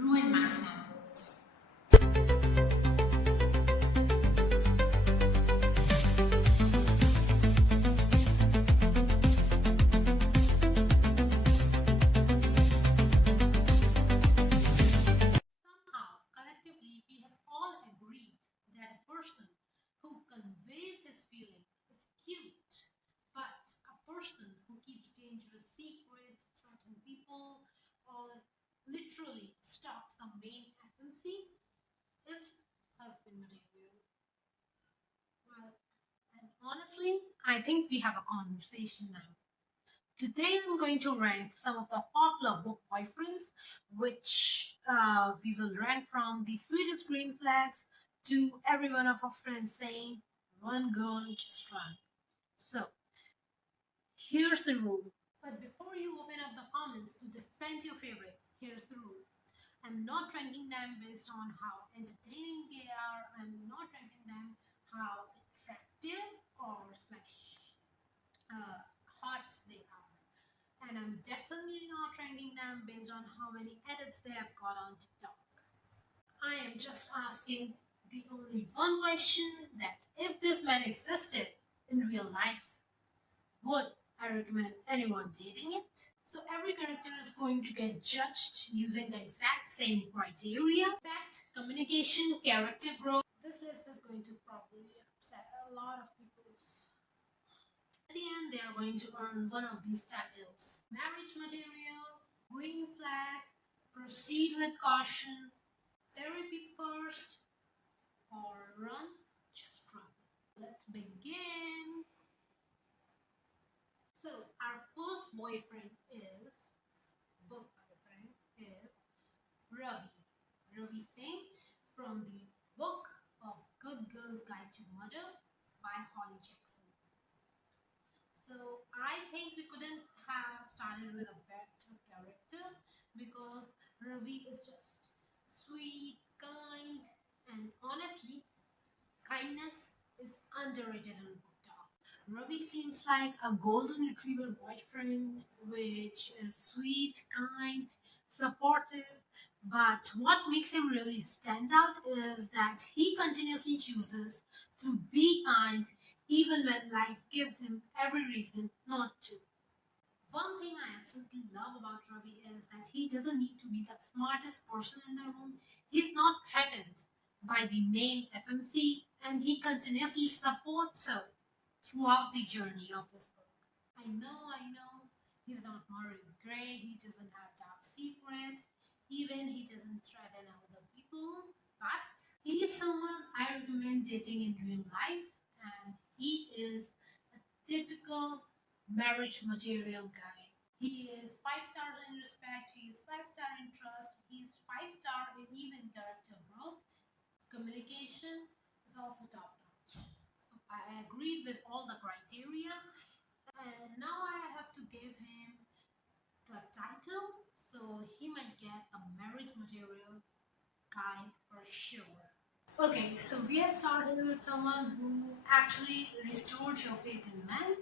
ruin mass networks. Somehow, collectively, we have all agreed that a person who conveys his feeling is cute, but a person who keeps dangerous secrets, threatens people, or literally stalks the main FMC is husband material. Well, and honestly, I think we have a conversation now. Today, I'm going to rank some of the popular book boyfriends, which we will rank from the sweetest green flags to every one of our friends saying, "Run, girl, just run." So, here's the rule. But before you open up the comments to defend your favorite, here's the rule. I'm not ranking them based on how entertaining they are. I'm not ranking them how attractive or slash hot they are. And I'm definitely not ranking them based on how many edits they have got on TikTok. I am just asking the only one question, that if this man existed in real life, would I recommend anyone dating it? So every character is going to get judged using the exact same criteria: fact, communication, character growth. This list is going to probably upset a lot of people. At the end, they are going to earn one of these titles: marriage material, green flag, proceed with caution, therapy first, or run, just run. Let's begin. So our first boyfriend is Ravi Singh from the book of Good Girl's Guide to Murder by Holly Jackson. So I think we couldn't have started with a better character, because Ravi is just sweet, kind, and honestly, kindness is underrated in BookTok's. Ravi seems like a golden retriever boyfriend, which is sweet, kind, supportive. But what makes him really stand out is that he continuously chooses to be kind even when life gives him every reason not to. One thing I absolutely love about Ravi is that he doesn't need to be the smartest person in the room. He's not threatened by the main FMC, and he continuously supports her throughout the journey of this book. I know, he's not morally gray, he doesn't have dark secrets, even he doesn't threaten other people, but he is someone I recommend dating in real life, and he is a typical marriage material guy. He is 5 stars in respect, he is 5 star in trust, he is 5 star in even character growth. Communication is also top notch. So I agreed with all the criteria, and now I have to give him the title, so he might get a marriage material guy for sure. Okay, so we have started with someone who actually restored your faith in men,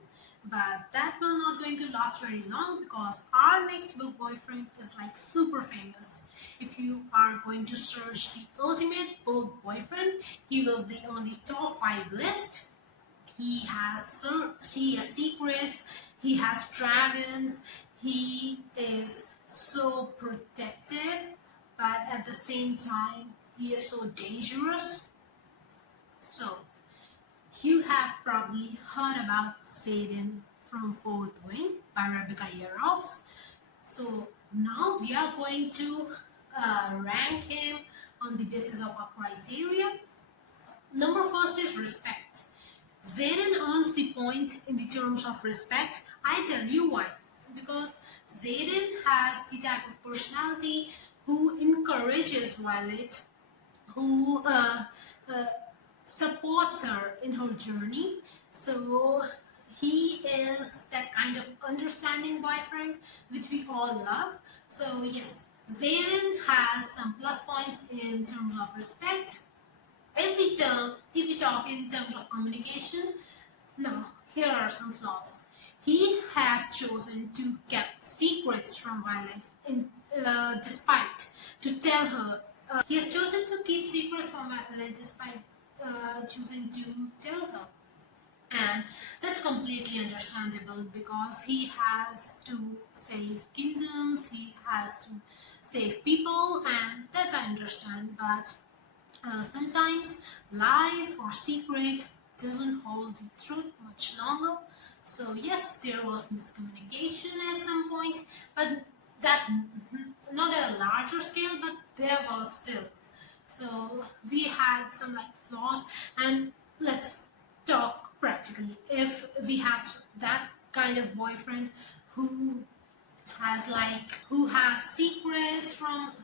but that will not going to last very long, because our next book boyfriend is like super famous. If you are going to search the ultimate book boyfriend, he will be on the top 5 list. He has secrets, he has dragons, he is so protective, but at the same time, he is so dangerous. So, you have probably heard about Xaden from Fourth Wing by Rebecca Yarros. So, now we are going to rank him on the basis of our criteria. Number first is respect. Xaden earns the point in the terms of respect. I tell you why. Because Xaden has the type of personality who encourages Violet, who supports her in her journey. So he is that kind of understanding boyfriend which we all love. So yes, Xaden has some plus points in terms of respect. If we talk in terms of communication, now here are some flaws. he has chosen to keep secrets from Violet, despite to tell her. He has chosen to keep secrets from Violet despite choosing to tell her. And that's completely understandable because he has to save kingdoms, he has to save people, and that I understand. But sometimes lies or secret doesn't hold the truth much longer. So yes, there was miscommunication at some point, but that not at a larger scale, but there was still. So we had some like flaws, and let's talk practically. If we have that kind of boyfriend who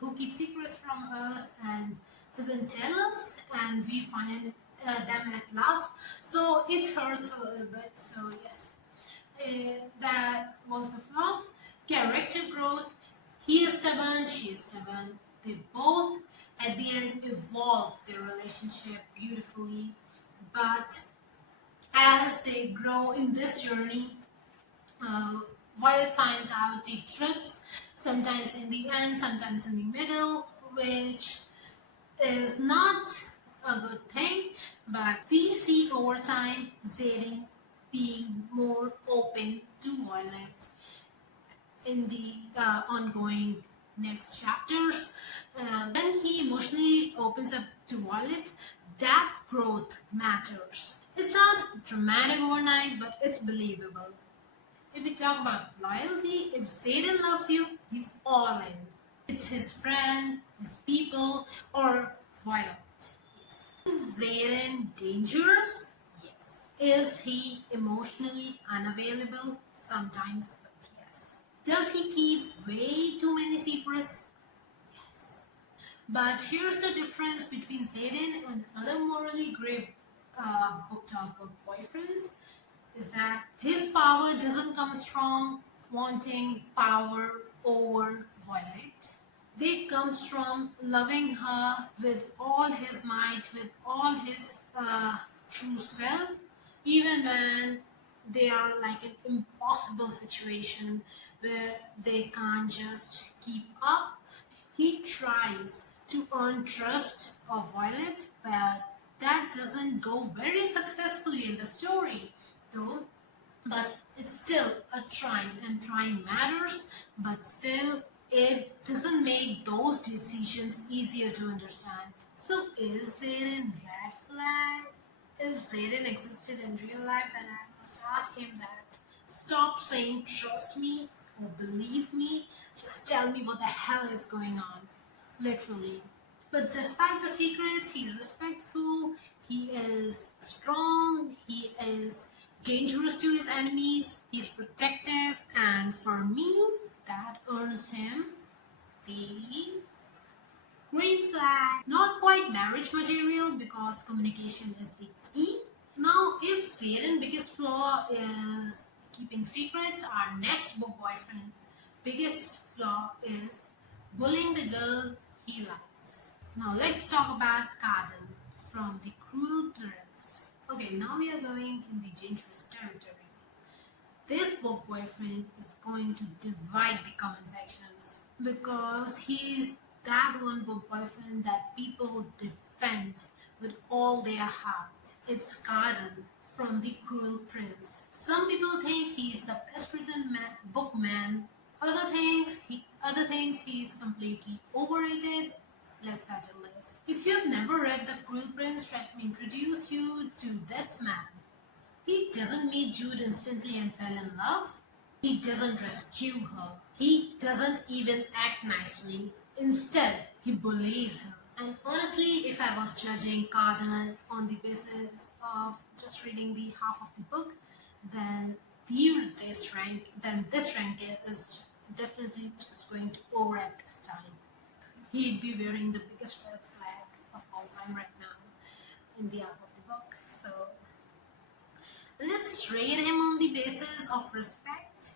who keeps secrets from us and doesn't tell us, and we find them at last, so it hurts a little bit. So yes, that was the flaw. Character growth. He is stubborn, she is stubborn. They both at the end evolve their relationship beautifully, but as they grow in this journey, Violet finds out the truths, sometimes in the end, sometimes in the middle, which is not a good thing. But we see over time Xaden being more open to Violet in the ongoing next chapters. When he emotionally opens up to Violet, that growth matters. It's not dramatic overnight, but it's believable. If we talk about loyalty, if Xaden loves you, he's all in. It's his friend, his people, or Violet. Yes. Is Xaden dangerous? Yes. Is he emotionally unavailable? Sometimes, but yes. Does he keep way too many secrets? Yes. But here's the difference between Xaden and other morally grey BookTok book boyfriends, is that his power doesn't come from wanting power over Violet. They comes from loving her with all his might, with all his true self, even when they are like an impossible situation where they can't just keep up. He tries to earn trust of Violet, but that doesn't go very successfully in the story though. But it's still a trying, and trying matters, but still it doesn't make those decisions easier to understand. So is Xaden red flag? If Xaden existed in real life, then I must ask him that stop saying trust me or believe me, just tell me what the hell is going on, literally. But despite the secrets, he's respectful, he is strong, he is dangerous to his enemies, he's protective, and for me, that earns him the green flag. Not quite marriage material because communication is the key. Now, if Xaden's biggest flaw is keeping secrets, our next book boyfriend biggest flaw is bullying the girl he likes. Now let's talk about Cardan from the Cruel Prince. Okay, now we are going in the dangerous territory. This book boyfriend is going to divide the comment sections because he's that one book boyfriend that people defend with all their heart. It's Cardan from the Cruel Prince. Some people think he's the best written bookman. Other things he's completely overrated. Let's settle this. If you've never read The Cruel Prince, let me introduce you to this man. He doesn't meet Jude instantly and fell in love. He doesn't rescue her. He doesn't even act nicely. Instead, he bullies her. And honestly, if I was judging Cardan on the basis of just reading the half of the book, then this rank is definitely just going to over at this time. He'd be wearing the biggest red flag of all time right now in the half of the book. So let's rate him on the basis of respect.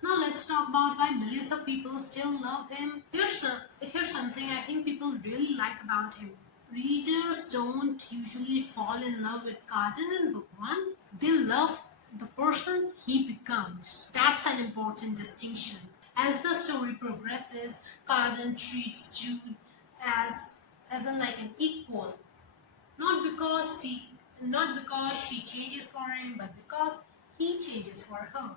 Now let's talk about why millions of people still love him. Here's something I think people really like about him. Readers don't usually fall in love with Cardan in book 1. They love the person he becomes. That's an important distinction. As the story progresses, Cardan treats Jude as like an equal, not because she changes for him, but because he changes for her.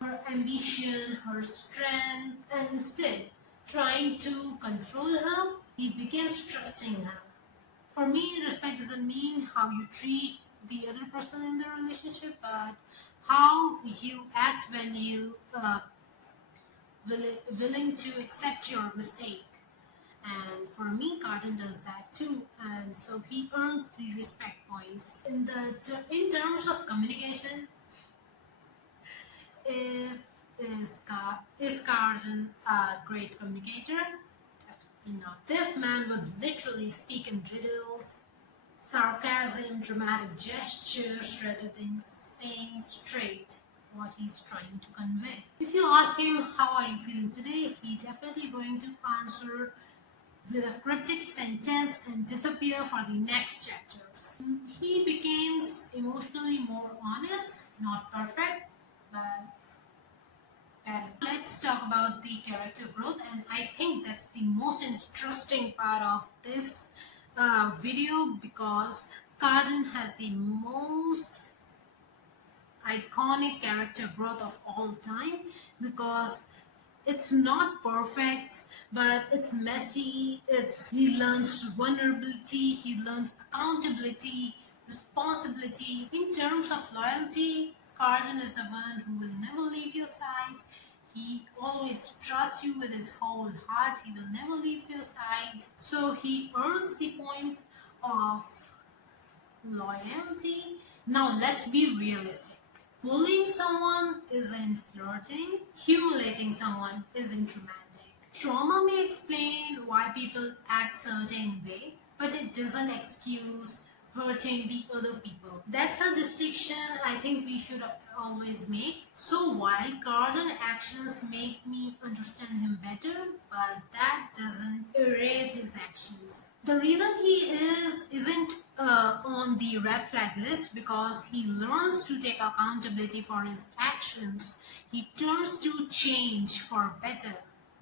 Her ambition, her strength, and instead trying to control her, he begins trusting her. For me, respect doesn't mean how you treat the other person in the relationship, but how you act when you willing to accept your mistake. And for me, Cardan does that too, and so he earns the respect points. In terms of communication, if is Cardan a great communicator? Definitely not. This man would literally speak in riddles, sarcasm, dramatic gestures, rather than saying straight what he's trying to convey. If you ask him, how are you feeling today? He's definitely going to answer with a cryptic sentence and disappear for the next chapters. He becomes emotionally more honest, not perfect, but better. Let's talk about the character growth, and I think that's the most interesting part of this video, because Cardan has the most iconic character growth of all time, because it's not perfect, but it's messy. He learns vulnerability, he learns accountability, responsibility. In terms of loyalty, Cardan is the one who will never leave your side. He always trusts you with his whole heart. He will never leave your side. So he earns the point of loyalty. Now let's be realistic. Bullying someone isn't flirting. Humiliating someone isn't romantic. Trauma may explain why people act certain way, but it doesn't excuse hurting the other people. That's a distinction I think we should always make. So while Cardan actions make me understand him better, but that doesn't erase his actions. The reason he isn't on the red flag list, because he learns to take accountability for his actions. He turns to change for better.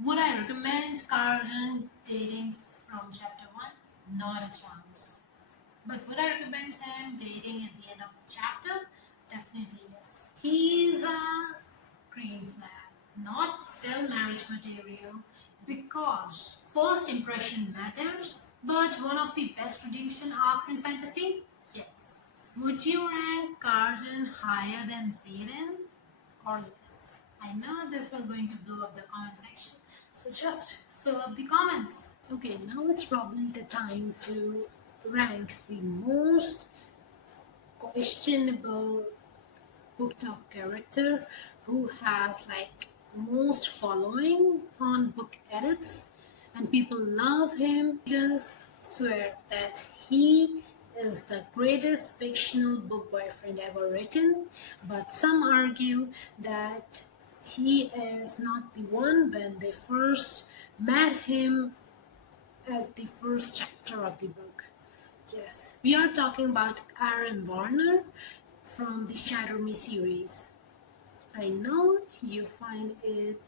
Would I recommend Cardan dating from chapter 1? Not a chance. But would I recommend him dating at the end of the chapter? Definitely yes. He's a green flag, not still marriage material, because first impression matters. But one of the best redemption arcs in fantasy? Yes. Would you rank Cardan higher than Xaden or less? I know this was going to blow up the comment section, so just fill up the comments. Okay, now it's probably the time to rank the most questionable BookTok character who has like most following on book edits, and people love him. Just swear that he is the greatest fictional book boyfriend ever written, but some argue that he is not the one when they first met him at the first chapter of the book. Yes, we are talking about Aaron Warner from the Shadow Me series. I know you find it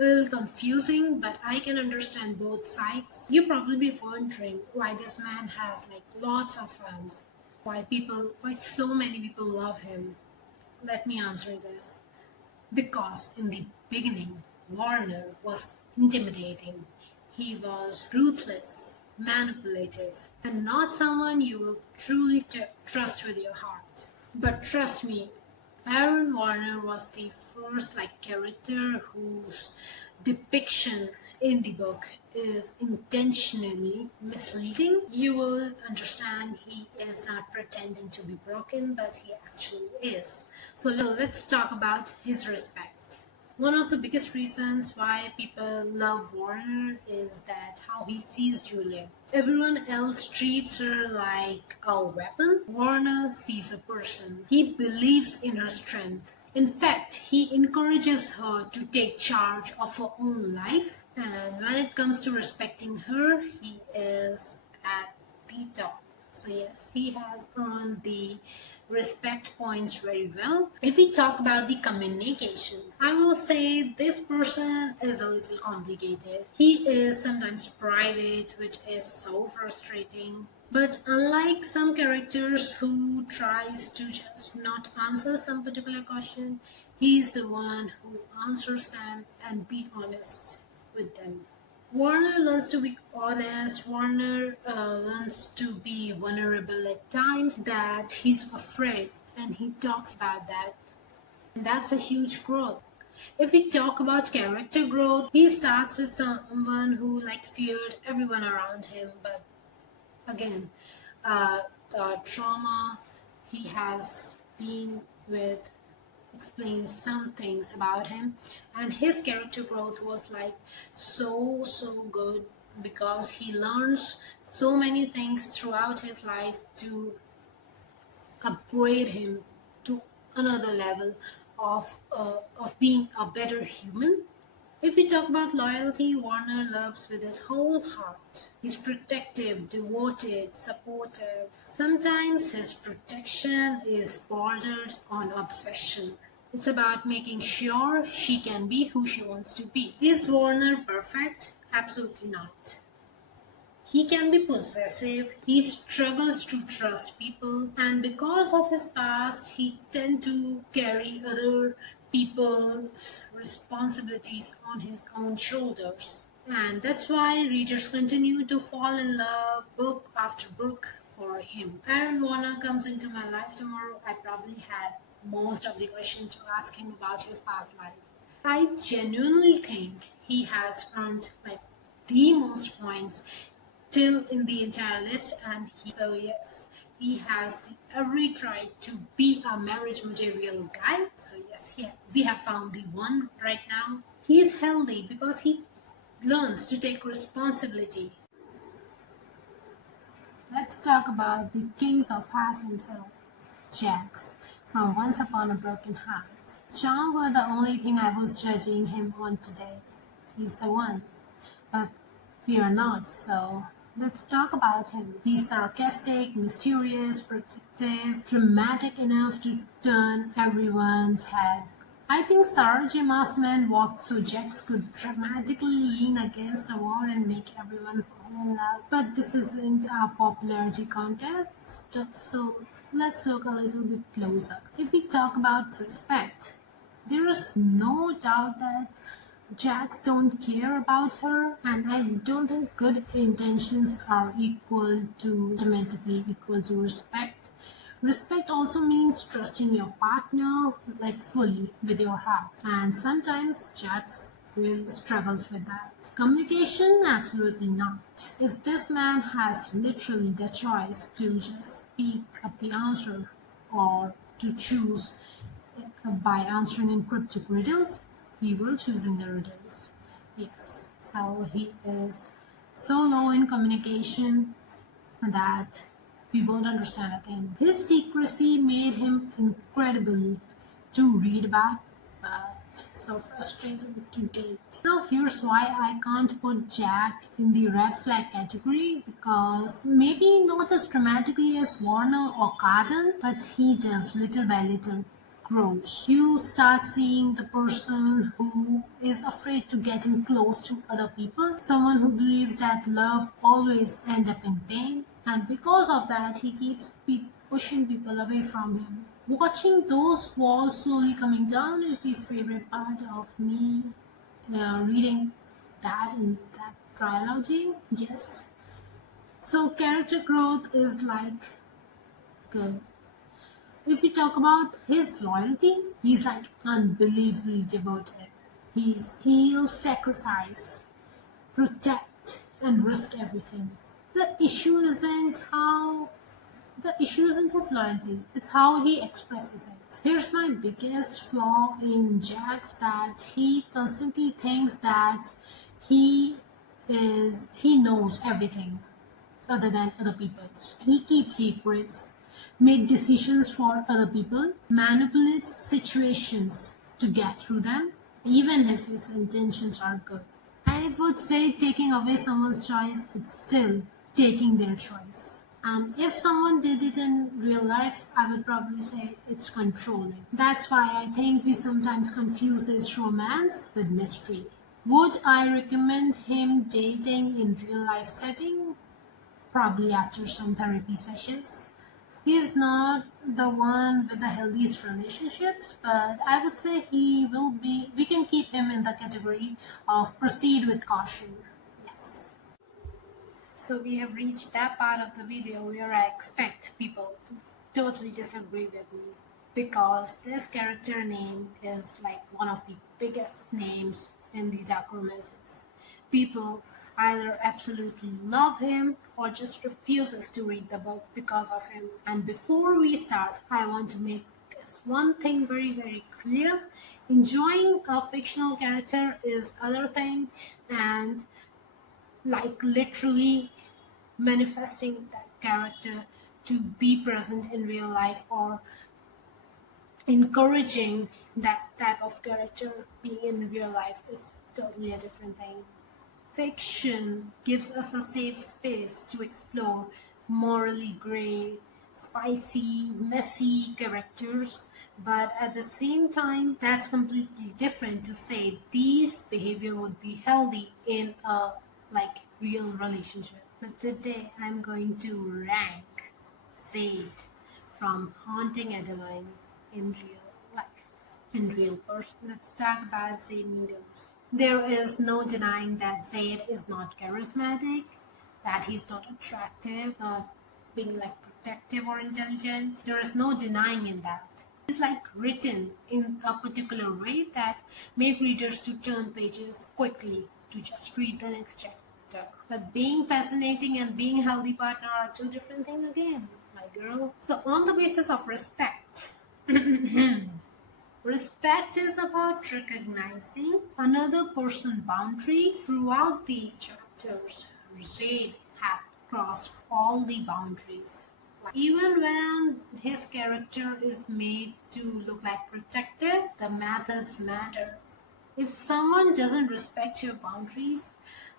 a little confusing, but I can understand both sides. You probably be wondering why this man has like lots of fans, why so many people love him. Let me answer this. Because in the beginning, Warner was intimidating. He was ruthless, manipulative, and not someone you will truly trust with your heart. But trust me, Aaron Warner was the first character whose depiction in the book is intentionally misleading. You will understand he is not pretending to be broken, but he actually is. So let's talk about his respect. One of the biggest reasons why people love Warner is that how he sees Juliet. Everyone else treats her like a weapon. Warner sees a person. He believes in her strength. In fact, he encourages her to take charge of her own life. And when it comes to respecting her, he is at the top. So yes, he has earned the respect points very well. If we talk about the communication, I will say this person is a little complicated. He is sometimes private, which is so frustrating. But unlike some characters who tries to just not answer some particular question, he is the one who answers them and be honest with them. Warner learns to be honest. Warner learns to be vulnerable at times, that he's afraid, and he talks about that. And that's a huge growth. If we talk about character growth, he starts with someone who feared everyone around him, but again, the trauma he has been with explains some things about him, and his character growth was so good, because he learns so many things throughout his life to upgrade him to another level of being a better human. If we talk about loyalty, Warner loves with his whole heart. He's protective, devoted, supportive. Sometimes his protection is bordered on obsession. It's about making sure she can be who she wants to be. Is Warner perfect? Absolutely not. He can be possessive, he struggles to trust people, and because of his past, he tends to carry other people's responsibilities on his own shoulders. And that's why readers continue to fall in love book after book for him. Aaron Warner comes into my life tomorrow. I probably had most of the questions to ask him about his past life. I genuinely think he has earned the most points till in the entire list, and so yes, he has every right to be a marriage material guy. So yes, we have found the one right now. He is healthy because he learns to take responsibility. Let's talk about the Kings of Hearts himself, Jax, from Once Upon a Broken Heart. Charm were the only thing I was judging him on today. He's the one. But we are not, so let's talk about him. He's sarcastic, mysterious, protective, dramatic enough to turn everyone's head. I think Sarah J. Maas man walked so Jax could dramatically lean against a wall and make everyone fall in love. But this isn't a popularity contest, so let's look a little bit closer. If we talk about respect, there is no doubt that Jax don't care about her, and I don't think good intentions are automatically equal to respect. Respect also means trusting your partner fully with your heart, and sometimes Jax really struggles with that. Communication, absolutely not. If this man has literally the choice to just speak up the answer or to choose by answering in cryptic riddles, he will choose in the riddles. Yes, so he is so low in communication that we won't understand again. His secrecy made him incredible to read about, but so frustrating to date. Now here's why I can't put Jack in the red flag category, because maybe not as dramatically as Warner or Cardan, but he does little by little grows. You start seeing the person who is afraid to getting close to other people, someone who believes that love always ends up in pain, and because of that he keeps pushing people away from him. Watching those walls slowly coming down is the favorite part of me reading that in that trilogy. Yes, so character growth is good. If we talk about his loyalty, he's unbelievably devoted. He'll sacrifice, protect, and risk everything. The issue isn't his loyalty, it's how he expresses it. Here's my biggest flaw in Jax, that he constantly thinks that he knows everything other than other people's. He keeps secrets, make decisions for other people, manipulates situations to get through them, even if his intentions are good. I would say taking away someone's choice, it's still taking their choice. And if someone did it in real life, I would probably say it's controlling. That's why I think we sometimes confuse his romance with mystery. Would I recommend him dating in real life setting? Probably after some therapy sessions. He is not the one with the healthiest relationships, but I would say we can keep him in the category of proceed with caution. Yes. So we have reached that part of the video where I expect people to totally disagree with me, because this character name is like one of the biggest names in the dark romances. People either absolutely love him or just refuses to read the book because of him. And before we start, I want to make this one thing very, very clear. Enjoying a fictional character is other thing, and like literally manifesting that character to be present in real life or encouraging that type of character being in real life is totally a different thing. Fiction gives us a safe space to explore morally gray, spicy, messy characters, but at the same time, that's completely different to say these behavior would be healthy in a like real relationship. So today I'm going to rank Zade from Haunting Adeline in real life, in real person. Let's talk about Zade Meadows. There is no denying that Zade is not charismatic, that he's not attractive, not being like protective or intelligent. There is no denying in that. It's like written in a particular way that make readers to turn pages quickly to just read the next chapter. But being fascinating and being a healthy partner are two different things again, my girl. So on the basis of respect, respect is about recognizing another person's boundary. Throughout the chapters, Zade had crossed all the boundaries. Even when his character is made to look like protective, the methods matter. If someone doesn't respect your boundaries,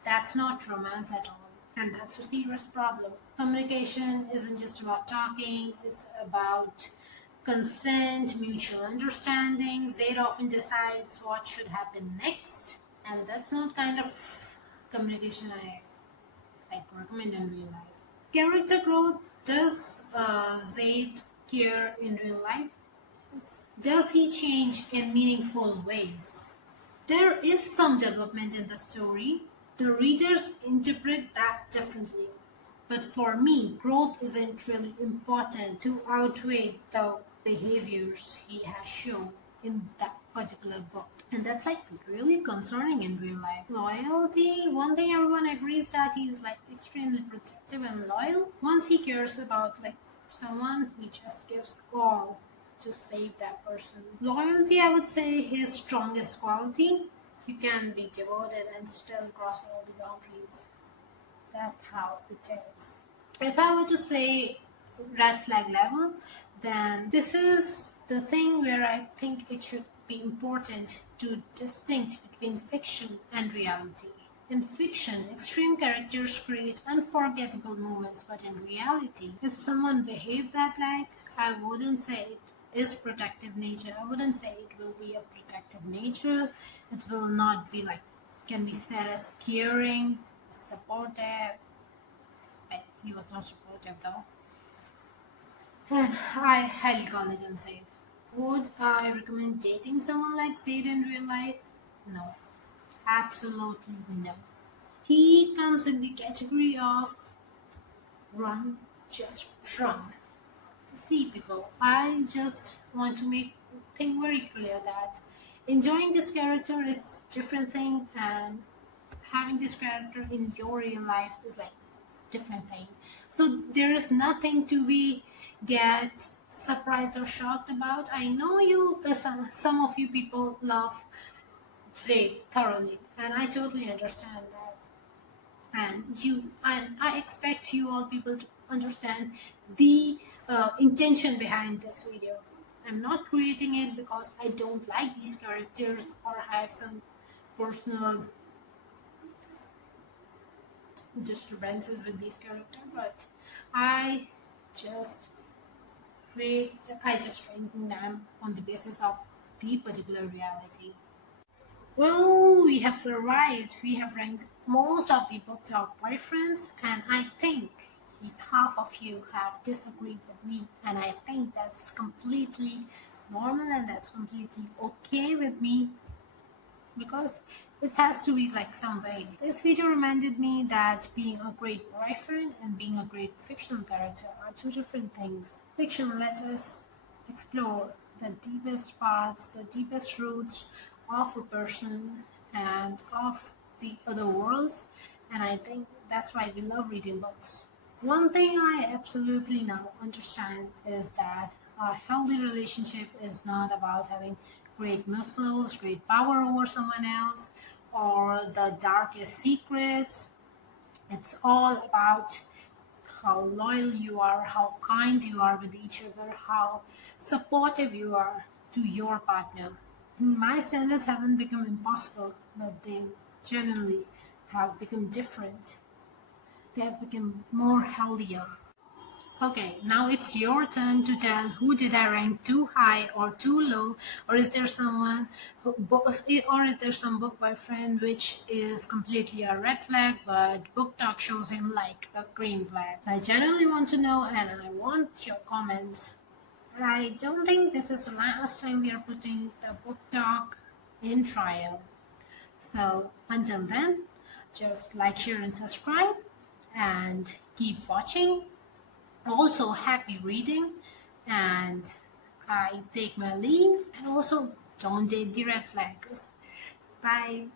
that's not romance at all. And that's a serious problem. Communication isn't just about talking, it's about consent, mutual understanding. Zade often decides what should happen next, and that's not kind of communication I recommend in real life. Character growth. Does Zade care in real life? Does he change in meaningful ways? There is some development in the story. The readers interpret that differently. But for me, growth isn't really important to outweigh the behaviors he has shown in that particular book. And that's like really concerning in real life. Loyalty, one thing everyone agrees that he's like extremely protective and loyal. Once he cares about like someone, he just gives all to save that person. Loyalty, I would say, his strongest quality. You can be devoted and still cross all the boundaries. That's how it is. If I were to say red flag level, then this is the thing where I think it should be important to distinct between fiction and reality. In fiction, extreme characters create unforgettable moments, but in reality, if someone behaved that like, I wouldn't say it is protective nature. I wouldn't say it will be a protective nature. It will not be like, can be said as caring, supportive. But he was not supportive though. And I highly call it unsafe. Would I recommend dating someone like Zade in real life? No. Absolutely no. He comes in the category of run, just run. See people, I just want to make thing very clear that enjoying this character is different thing, and having this character in your real life is like different thing. So there is nothing to be get surprised or shocked about. I know you, some of you people love Zade thoroughly, and I totally understand that. And I expect you all people to understand the intention behind this video. I'm not creating it because I don't like these characters or have some personal disturbances with these characters, but I just I just rank them on the basis of the particular reality. Well, we have survived. We have ranked most of the BookTok boyfriends, and I think half of you have disagreed with me, and I think that's completely normal and that's completely okay with me because it has to be like some way. This video reminded me that being a great boyfriend and being a great fictional character are two different things. Fiction lets us explore the deepest parts, the deepest roots of a person and of the other worlds, and I think that's why we love reading books. One thing I absolutely now understand is that a healthy relationship is not about having great muscles, great power over someone else, or the darkest secrets. It's all about how loyal you are, how kind you are with each other, how supportive you are to your partner. My standards haven't become impossible, but they generally have become different. They have become more healthier. Okay, now it's your turn to tell who did I rank too high or too low, or is there or is there some book boyfriend which is completely a red flag, but BookTok shows him like a green flag. I genuinely want to know, and I want your comments. I don't think this is the last time we are putting the BookTok in trial. So until then, just like, share, and subscribe, and keep watching. Also, happy reading, and I take my leave, and also don't date the red flags. Bye.